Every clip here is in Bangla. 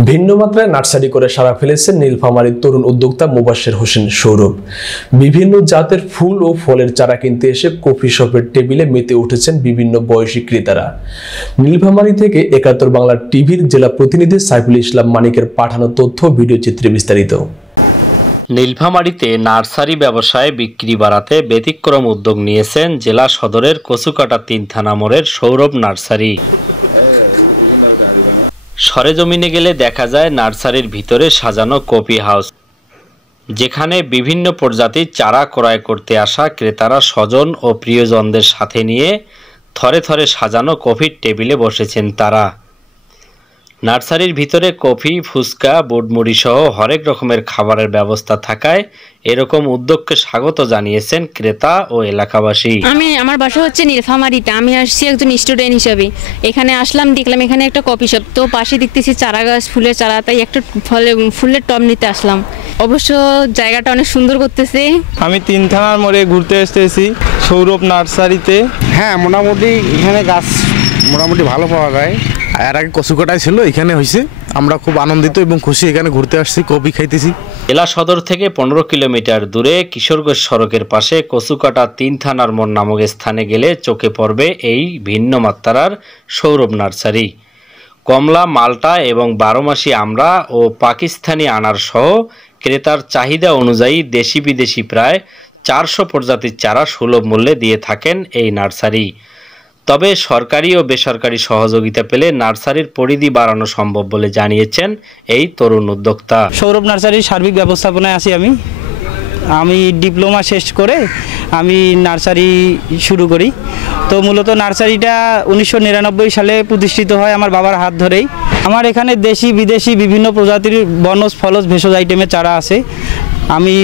ভিন্ন মাত্রায় নার্সারি করে সারা ফেলেছেন নীলফামারীর তরুণ উদ্যোক্তা মোবাশ্বের হোসেন সৌরভ। বিভিন্ন জাতের ফুল ও ফলের চারা কিনতে এসে কফি শপের টেবিলে মেতে উঠেছেন বিভিন্ন বয়সী ক্রেতারা। নীলফামারী থেকে ৭১ বাংলা টিভির জেলা প্রতিনিধি সাইফুল ইসলাম মানিকের পাঠানো তথ্য ভিডিও চিত্রে বিস্তারিত। নীলফামারীতে নার্সারি ব্যবসায় বিক্রি বাড়াতে ব্যতিক্রম উদ্যোগ নিয়েছেন জেলা সদরের কচুকাটা ৩ থানা মোড়ের সৌরভ নার্সারি। সরেজমিনে গেলে দেখা যায় নার্সারির ভিতরে সাজানো কফি হাউস, যেখানে বিভিন্ন প্রজাতির চারা ক্রয় করতে আসা ক্রেতারা স্বজন ও প্রিয়জনদের সাথে নিয়ে থরে থরে সাজানো কফির টেবিলে বসেছেন তারা। নার্সারির ভিতরে কফি, ফুচকা, বুটমুড়ি সহ হরেক রকমের খাবারের ব্যবস্থা থাকায় এরকম উদ্যোগকে স্বাগত জানিয়েছেন ক্রেতা ও এলাকাবাসী। আমার বাসা হচ্ছে নীলফামারীতে। আমি আসছি একজন স্টুডেন্ট হিসেবে। এখানে আসলাম, দেখলাম এখানে একটা কফি শপ, তো পাশে দেখতেছি চারা গাছ, ফুলের চারা, তাই একটা ফুলের টব নিতে আসলাম। অবশ্য জায়গাটা অনেক সুন্দর করতেছে। আমি ৩ থানার মোড়ে ঘুরতে এসেছি সৌরভ নার্সারিতে। হ্যাঁ, মোটামুটি এখানে গাছ মোটামুটি ভালো পাওয়া যায়। আর আগে কচুকাটায় ছিল, এখানে হয়েছে। আমরা খুব আনন্দিত এবং খুশি, এখানে ঘুরতে আসছি, কফি খাইতেছি। জেলা সদর থেকে ১৫ কিলোমিটার দূরে কিশোরগঞ্জ সড়কের পাশে কচুকাটা ৩ থানার মোড় নামক স্থানে গেলে চোখে পড়বে এই ভিন্ন মাত্রার সৌরভ নার্সারি। কমলা, মাল্টা এবং ১২ মাসি আমড়া ও পাকিস্তানি আনার সহ ক্রেতার চাহিদা অনুযায়ী দেশি বিদেশি প্রায় ৪০০ প্রজাতির চারা সুলভ মূল্যে দিয়ে থাকেন এই নার্সারি। তবে সরকারি ও বেসরকারি সহযোগিতা পেলে নার্সারির পরিধি বাড়ানো সম্ভব বলে জানিয়েছেন এই তরুণ উদ্যোক্তা। সৌরভ নার্সারির সার্বিক ব্যবস্থাপনায় আছি আমি ডিপ্লোমা শেষ করে আমি নার্সারি শুরু করি। তো মূলত নার্সারিটা ১৯৯৯ সালে প্রতিষ্ঠিত হয় আমার বাবার হাত ধরেই। আমার এখানে দেশি বিদেশি বিভিন্ন প্রজাতির বনজ ফলজ ভেষজ আইটেমের চারা আছে। আমি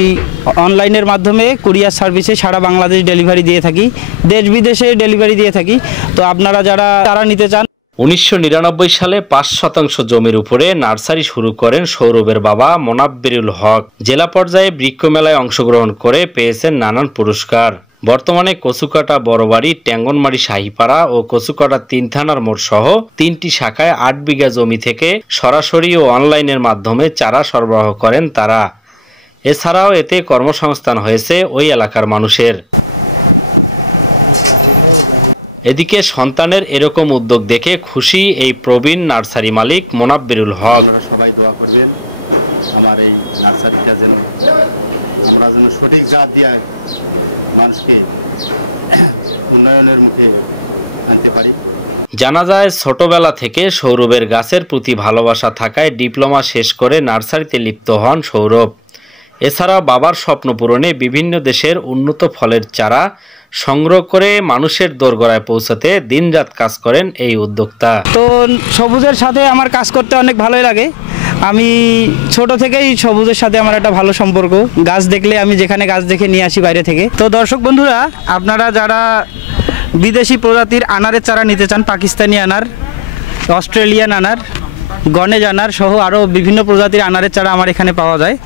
অনলাইনের মাধ্যমে কুরিয়ার সার্ভিসে সারা বাংলাদেশ ডেলিভারি দিয়ে থাকি, দেশ বিদেশে ডেলিভারি দিয়ে থাকি। তো আপনারা যারা চারা নিতে চান। ১৯৯৯ সালে ৫% জমির উপরে নার্সারি শুরু করেন সৌরভের বাবা মোনাব্বিরুল হক। জেলা পর্যায়ে বৃক্ষ মেলায় অংশগ্রহণ করে পেয়েছেন নানান পুরস্কার। বর্তমানে কচুকাটা বড়বাড়ি, ট্যাঙ্গনমারি শাহীপাড়া ও কচুকাটা ৩ থানার মোড় সহ ৩টি শাখায় ৮ বিঘা জমি থেকে সরাসরি ও অনলাইনের মাধ্যমে চারা সরবরাহ করেন তারা। এছাড়াও এতে কর্মসংস্থান হয়েছে ওই এলাকার মানুষের। এদিকে সন্তানের এরকম উদ্যোগ দেখে খুশি এই প্রবীণ নার্সারি মালিক মোনাব্বিরুল হক। সবাই দোয়া করবেন আমার এই নার্সারিটা যেন আমরা যেন সঠিক জাত দিয়ে মানুষকে উন্নয়নের মুখে আনতে পারি। জানা যায় ছোটবেলা থেকে সৌরভের গাছের প্রতি ভালোবাসা থাকায় ডিপ্লোমা শেষ করে নার্সারিতে লিপ্ত হন সৌরভ। এছাড়া বাবার স্বপ্ন পূরণে বিভিন্ন দেশের উন্নত ফলের চারা সংগ্রহ করে মানুষের দোরগোড়ায় পৌঁছাতে দিনরাত কাজ করেন এই উদ্যোক্তা। তো সবুজের সাথে আমার কাজ করতে অনেক ভালোই লাগে। আমি ছোট থেকেই সবুজের সাথে আমার একটা ভালো সম্পর্ক। গাছ দেখলে আমি যেখানে গাছ দেখে নিয়ে আসি বাইরে থেকে। তো দর্শক বন্ধুরা, আপনারা যারা বিদেশি প্রজাতির আনারের চারা নিতে চান, পাকিস্তানি আনার, অস্ট্রেলিয়ান আনার, গণেজ আনার সহ আরও বিভিন্ন প্রজাতির আনারের চারা আমার এখানে পাওয়া যায়।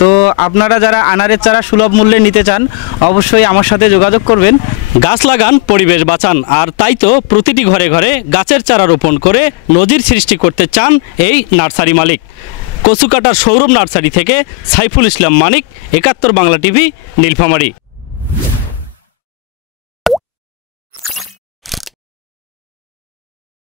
তো আপনারা যারা আনারের চারা সুলভ মূল্যে নিতে চান অবশ্যই আমার সাথে যোগাযোগ করবেন। গাছ লাগান, পরিবেশ বাঁচান, আর তাই তো প্রতিটি ঘরে ঘরে গাছের চারা রোপণ করে নজির সৃষ্টি করতে চান এই নার্সারি মালিক। কচুকাটার সৌরভ নার্সারি থেকে সাইফুল ইসলাম মানিক, ৭১ বাংলা টিভি, নীলফামারী।